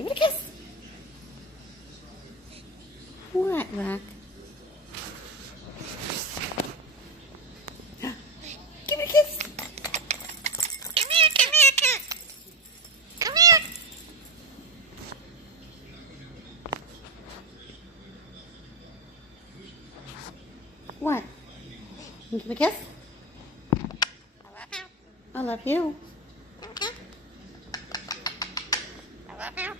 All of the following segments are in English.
Give it a kiss. What, Rock? Give it a kiss. Come here, come here, come here. What? You give a kiss? I love you. I love you.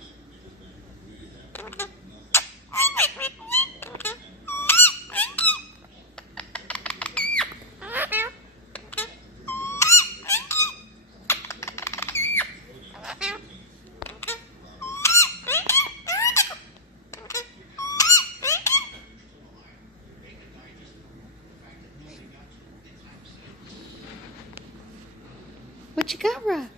What you got, Rock?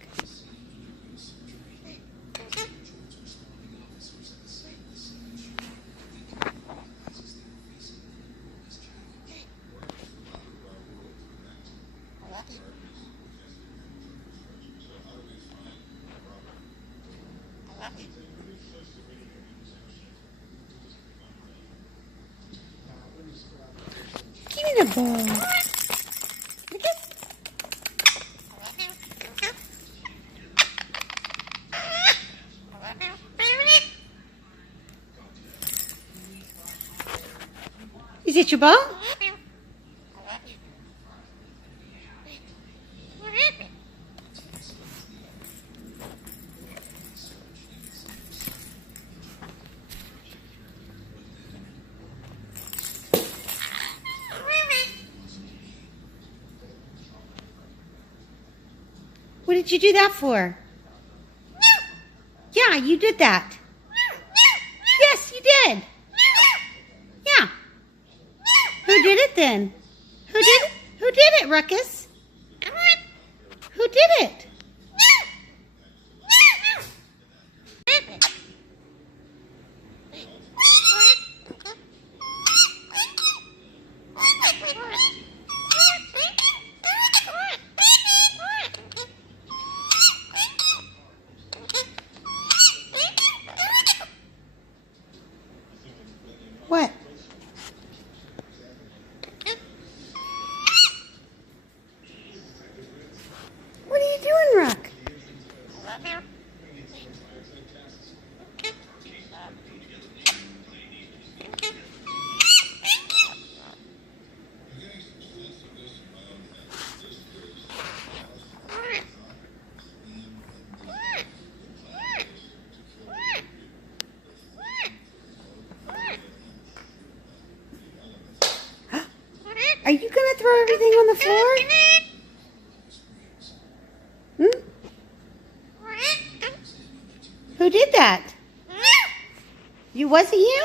Give me the ball. Is it your ball? What did you do that for? Yeah, you did that. Yes, you did. Yeah. Who did it then? Who did it? Who did it, Ruckus? Who did it? What? What are you doing, Rock? Are you gonna throw everything on the floor? Hmm? Who did that? You wasn't you?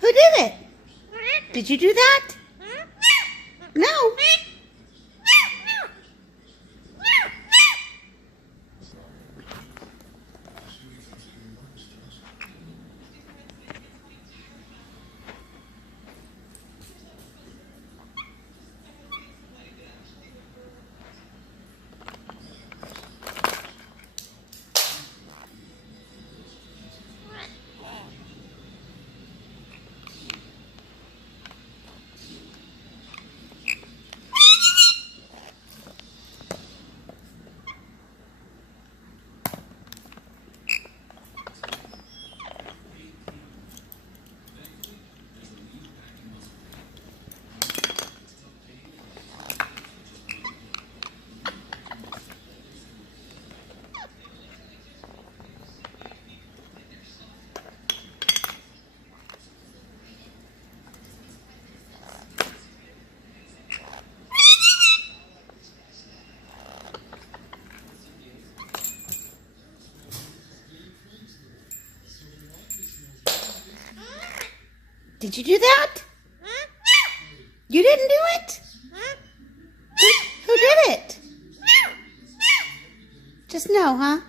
Who did it? Did you do that? No. Did you do that? You didn't do it? Who did it? Just no, huh?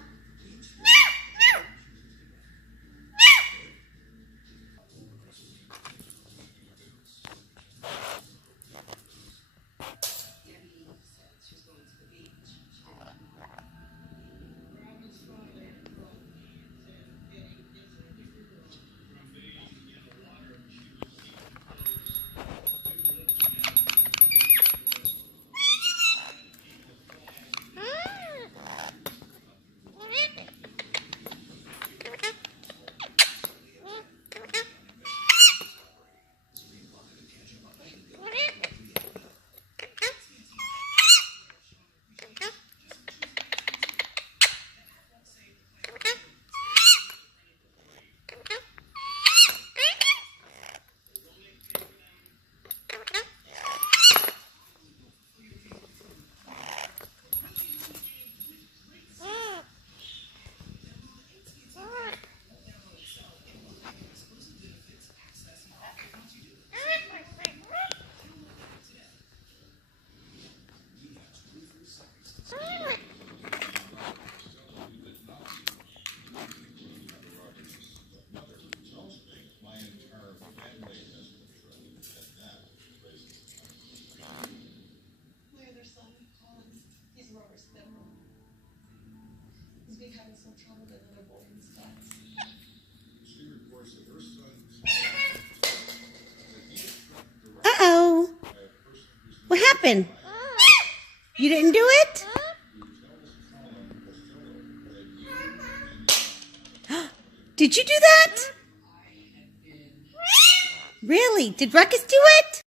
He's been having some trouble with another boy in his class. She reports that her son Uh-oh. What happened? You didn't do it? Did you do that? Really? Did Ruckus do it?